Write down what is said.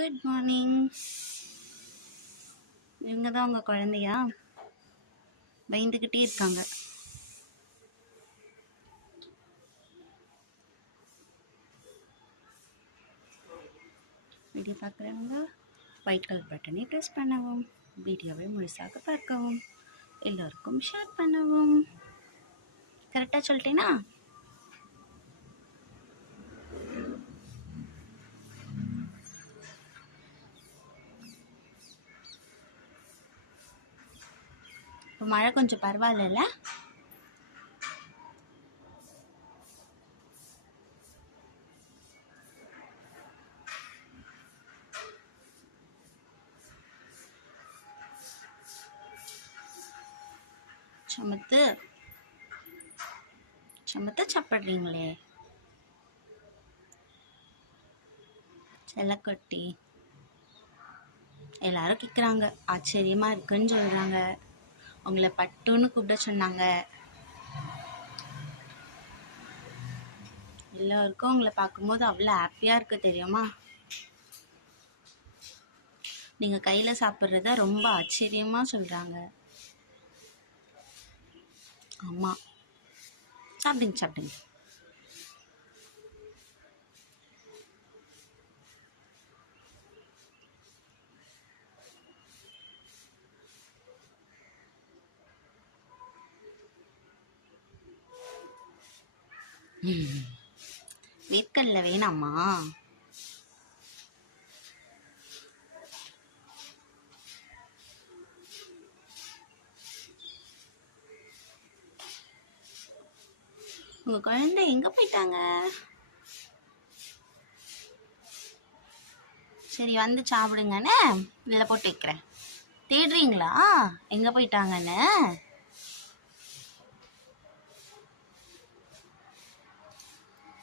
Good morning இவங்க தான் உங்கள் குழந்தையா? பயந்துக்கிட்டே இருக்காங்க. வீடியோ பார்க்குறவங்க ஒயிட் கலர் பட்டனை ப்ரெஸ் பண்ணவும் வீடியோவை முழுசாக பார்க்கவும் எல்லோருக்கும் ஷேர் பண்ணவும். கரெக்டாக சொல்லிட்டேனா? இப்போ மழை கொஞ்சம் பரவாயில்ல சமத்து. சமத்து சாப்பிட்றீங்களே? செல்லக்கொட்டி. எல்லாரும் கேட்குறாங்க ஆச்சரியமாக இருக்குன்னு சொல்கிறாங்க உங்களை பட்டுன்னு கூப்பிட சொன்னாங்க. எல்லோருக்கும் உங்களை பார்க்கும்போது அவ்வளோ ஹாப்பியாக இருக்கு தெரியுமா? நீங்கள் கையில் சாப்பிட்றத ரொம்ப ஆச்சரியமாக சொல்கிறாங்க ஆமாம் சாப்பிடுங்க சாப்பிடுங்க. வேர்க்கடல வேணாமா? உங்க குழந்தை எங்க போயிட்டாங்க? சரி வந்து சாப்பிடுங்கன்னு வெளில போட்டு வைக்கிறேன். தேடுறீங்களா? எங்க போயிட்டாங்கன்னு?